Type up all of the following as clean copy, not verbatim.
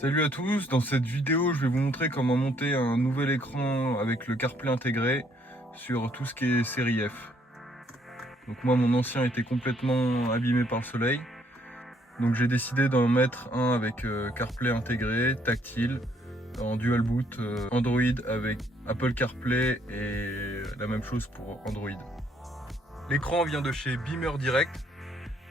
Salut à tous, dans cette vidéo je vais vous montrer comment monter un nouvel écran avec le CarPlay intégré sur tout ce qui est série F. Donc moi mon ancien était complètement abîmé par le soleil, donc j'ai décidé d'en mettre un avec CarPlay intégré, tactile, en dual boot, Android avec Apple CarPlay et la même chose pour Android. L'écran vient de chez Beamer Direct.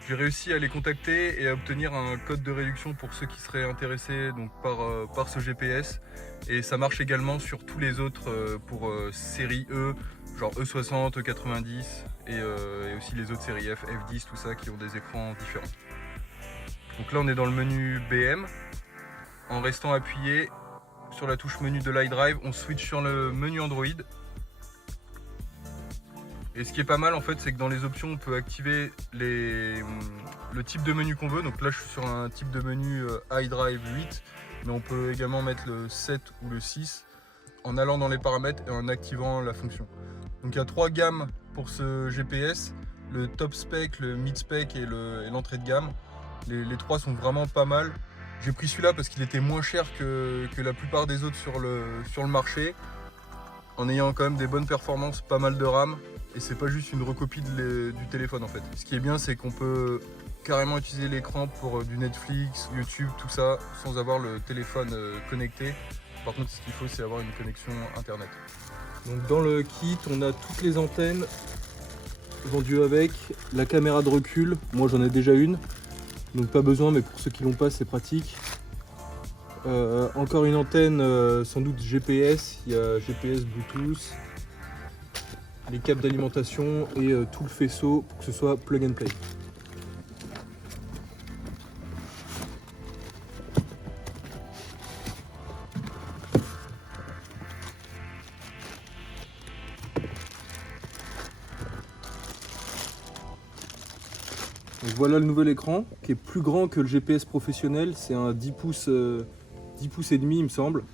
J'ai réussi à les contacter et à obtenir un code de réduction pour ceux qui seraient intéressés donc par ce GPS. Et ça marche également sur tous les autres pour série E, genre E60, E90 et aussi les autres séries F, F10, tout ça qui ont des écrans différents. Donc là on est dans le menu BM. En restant appuyé sur la touche menu de l'iDrive, on switch sur le menu Android. Et ce qui est pas mal en fait, c'est que dans les options, on peut activer le type de menu qu'on veut. Donc là, je suis sur un type de menu iDrive 8, mais on peut également mettre le 7 ou le 6 en allant dans les paramètres et en activant la fonction. Donc il y a trois gammes pour ce GPS, le top spec, le mid spec et l'entrée de gamme. Les trois sont vraiment pas mal. J'ai pris celui-là parce qu'il était moins cher que la plupart des autres sur le marché, en ayant quand même des bonnes performances, pas mal de RAM. Et c'est pas juste une recopie du téléphone en fait. Ce qui est bien, c'est qu'on peut carrément utiliser l'écran pour du Netflix, YouTube, tout ça, sans avoir le téléphone connecté. Par contre, ce qu'il faut, c'est avoir une connexion internet. Donc dans le kit, on a toutes les antennes vendues avec, la caméra de recul. Moi, j'en ai déjà une, donc pas besoin, mais pour ceux qui l'ont pas, c'est pratique. Encore une antenne, sans doute GPS. Il y a GPS, Bluetooth, les câbles d'alimentation et tout le faisceau pour que ce soit plug and play. Donc voilà le nouvel écran qui est plus grand que le GPS professionnel, c'est un 10 pouces, 10 pouces et demi il me semble.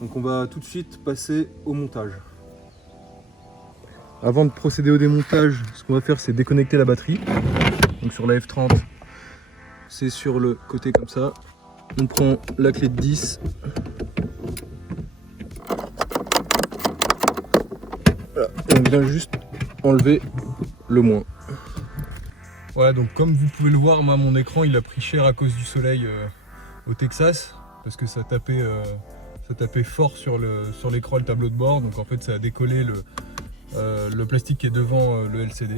Donc on va tout de suite passer au montage. Avant de procéder au démontage, ce qu'on va faire, c'est déconnecter la batterie. Donc sur la F30, c'est sur le côté comme ça. On prend la clé de 10. Voilà. Et on vient juste enlever le moins. Voilà, donc comme vous pouvez le voir, moi, mon écran il a pris cher à cause du soleil au Texas. Parce que ça tapait fort sur l'écran, le tableau de bord. Donc en fait ça a décollé le plastique qui est devant le LCD.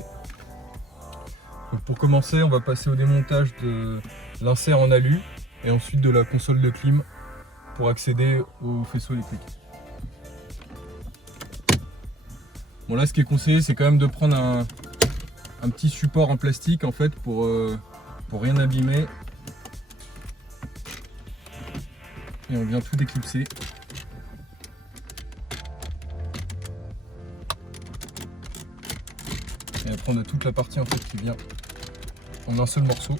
Donc pour commencer, on va passer au démontage de l'insert en alu et ensuite de la console de clim pour accéder au faisceau électrique. Bon là, ce qui est conseillé, c'est quand même de prendre un petit support en plastique en fait pour rien abîmer. Et on vient tout déclipser. Et après on a toute la partie en fait qui vient en un seul morceau.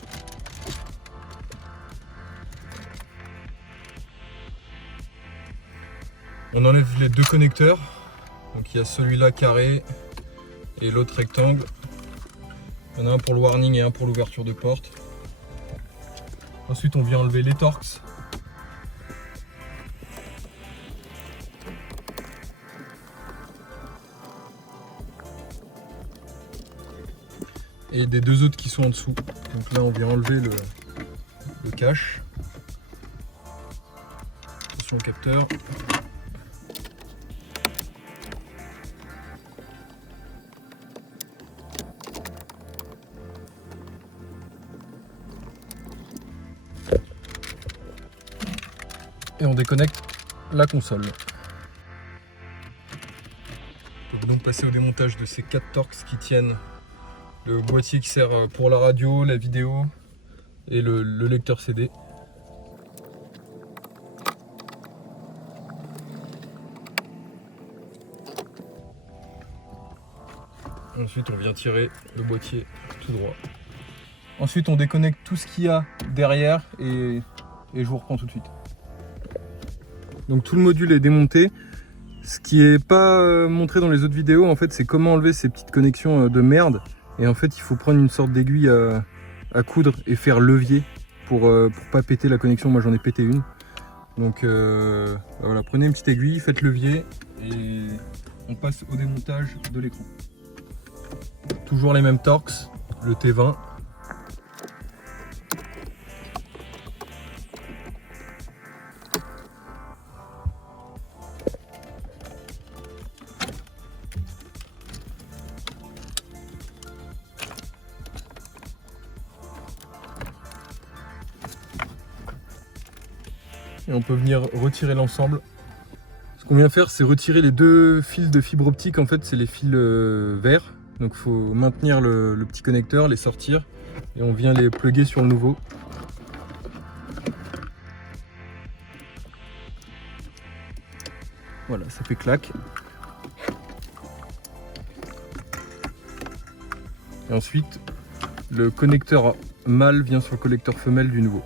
On enlève les deux connecteurs. Donc il y a celui-là carré et l'autre rectangle. Il y en a un pour le warning et un pour l'ouverture de porte. Ensuite on vient enlever les Torx. Et des deux autres qui sont en dessous. Donc là on vient enlever le cache. Attention au capteur. Et on déconnecte la console. On peut donc passer au démontage de ces 4 Torx qui tiennent le boîtier qui sert pour la radio, la vidéo et le lecteur CD. Ensuite on vient tirer le boîtier tout droit. Ensuite on déconnecte tout ce qu'il y a derrière et je vous reprends tout de suite. Donc tout le module est démonté. Ce qui n'est pas montré dans les autres vidéos en fait, c'est comment enlever ces petites connexions de merde. Et en fait il faut prendre une sorte d'aiguille à coudre et faire levier pour pas péter la connexion. Moi j'en ai pété une. Donc voilà, prenez une petite aiguille, faites levier et on passe au démontage de l'écran. Toujours les mêmes Torx, le T20. Et on peut venir retirer l'ensemble. Ce qu'on vient faire, c'est retirer les deux fils de fibre optique. En fait, c'est les fils verts. Donc il faut maintenir le petit connecteur, les sortir. Et on vient les plugger sur le nouveau. Voilà, ça fait clac. Et ensuite, le connecteur mâle vient sur le connecteur femelle du nouveau.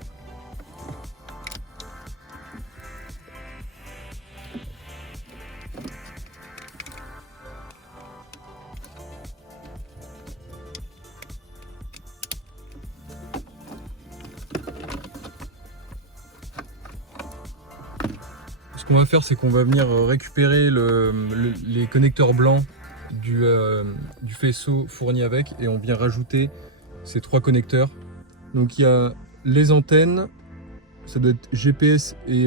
Ce qu'on va faire, c'est qu'on va venir récupérer les connecteurs blancs du faisceau fourni avec et on vient rajouter ces trois connecteurs. Donc il y a les antennes, ça doit être GPS et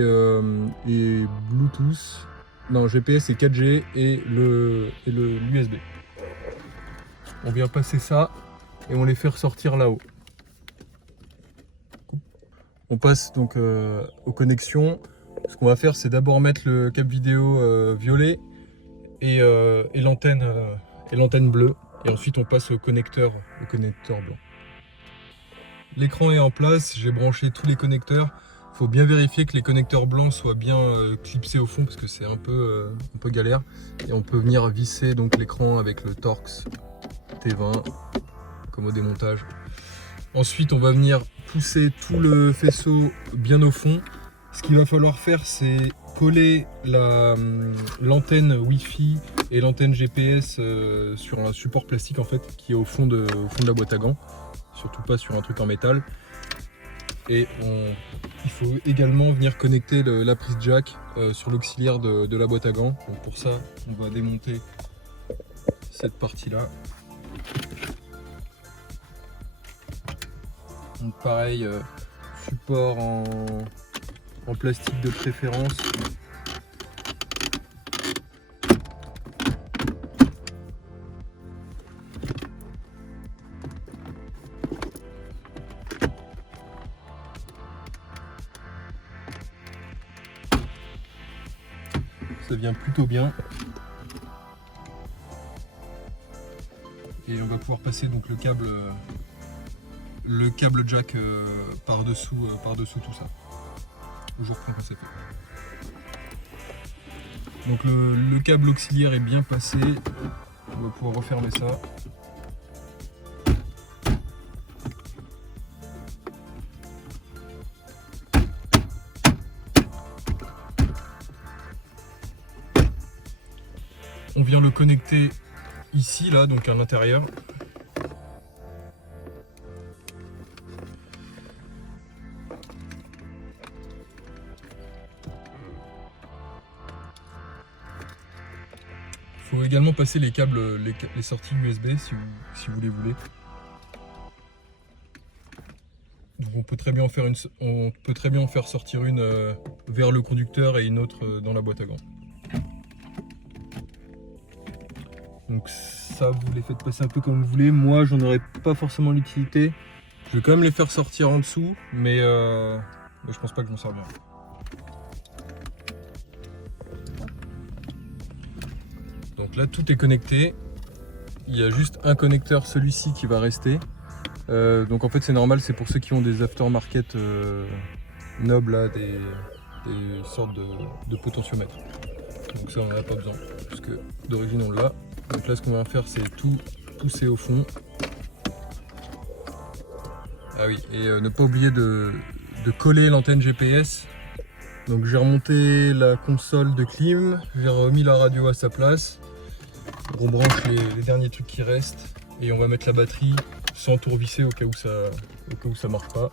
Bluetooth, non GPS et 4G et l'USB. On vient passer ça et on les fait ressortir là-haut. On passe donc aux connexions. Ce qu'on va faire, c'est d'abord mettre le câble vidéo violet et l'antenne bleue. Et ensuite, on passe au connecteur blanc. L'écran est en place, j'ai branché tous les connecteurs. Il faut bien vérifier que les connecteurs blancs soient bien clipsés au fond parce que c'est un peu galère. Et on peut venir visser donc l'écran avec le Torx T20 comme au démontage. Ensuite, on va venir pousser tout le faisceau bien au fond. Ce qu'il va falloir faire, c'est coller l'antenne Wi-Fi et l'antenne GPS sur un support plastique en fait qui est au fond de la boîte à gants, surtout pas sur un truc en métal. Et il faut également venir connecter la prise jack sur l'auxiliaire de la boîte à gants. Donc pour ça, on va démonter cette partie-là. Donc pareil, support en plastique de préférence. Ça vient plutôt bien. Et on va pouvoir passer donc le câble jack par-dessous tout ça. Je vous reprends quand c'est fait. Donc le câble auxiliaire est bien passé. On va pouvoir refermer ça. On vient le connecter ici, là, donc à l'intérieur. Il faut également passer les câbles, les sorties USB si vous les voulez. Donc on peut très bien en faire sortir une vers le conducteur et une autre dans la boîte à gants. Donc ça, vous les faites passer un peu comme vous voulez. Moi, j'en aurais pas forcément l'utilité. Je vais quand même les faire sortir en dessous, mais je pense pas que je m'en sers bien. Donc là, tout est connecté. Il y a juste un connecteur, celui-ci, qui va rester. Donc en fait, c'est normal, c'est pour ceux qui ont des aftermarket nobles, là, des sortes de potentiomètres. Donc ça, on n'en a pas besoin, puisque d'origine, on l'a. Donc là, ce qu'on va faire, c'est tout pousser au fond. Ah oui, et ne pas oublier de coller l'antenne GPS. Donc j'ai remonté la console de clim, j'ai remis la radio à sa place. On branche les derniers trucs qui restent et on va mettre la batterie sans tourvisser au cas où ça marche pas.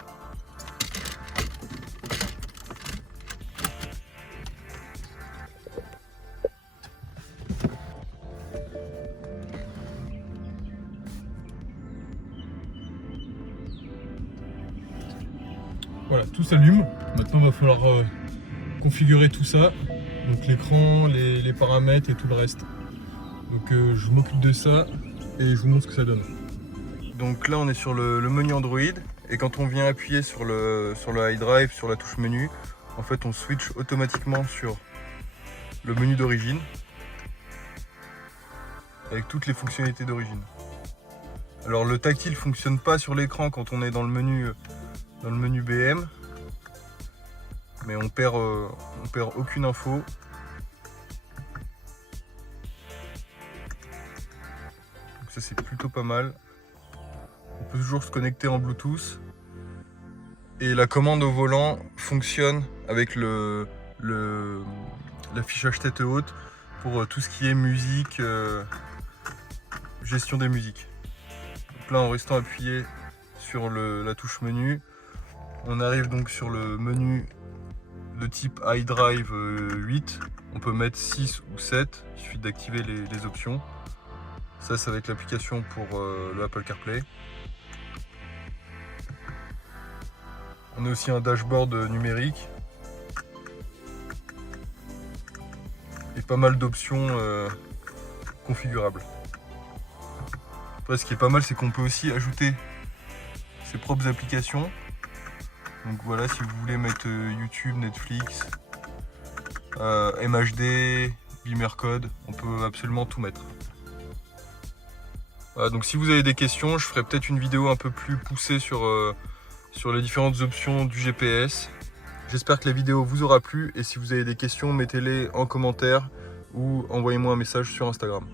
Voilà, tout s'allume. Maintenant, il va falloir configurer tout ça. Donc l'écran, les paramètres et tout le reste. Donc je m'occupe de ça et je vous montre ce que ça donne. Donc là, on est sur le menu Android. Et quand on vient appuyer sur le iDrive, sur la touche menu, en fait, on switch automatiquement sur le menu d'origine avec toutes les fonctionnalités d'origine. Alors le tactile fonctionne pas sur l'écran quand on est dans le menu BM, mais on perd aucune info. Donc ça, c'est plutôt pas mal. On peut toujours se connecter en Bluetooth. Et la commande au volant fonctionne avec l'affichage tête haute pour tout ce qui est musique, gestion des musiques. Donc là, en restant appuyé sur la touche menu, on arrive donc sur le menu de type iDrive 8. On peut mettre 6 ou 7, il suffit d'activer les options. Ça va être l'application pour le Apple CarPlay. On a aussi un dashboard numérique et pas mal d'options configurables. Après, ce qui est pas mal, c'est qu'on peut aussi ajouter ses propres applications. Donc voilà, si vous voulez mettre YouTube, Netflix, MHD, Beamer Code, on peut absolument tout mettre. Voilà, donc si vous avez des questions, je ferai peut-être une vidéo un peu plus poussée sur les différentes options du GPS. J'espère que la vidéo vous aura plu et si vous avez des questions, mettez-les en commentaire ou envoyez-moi un message sur Instagram.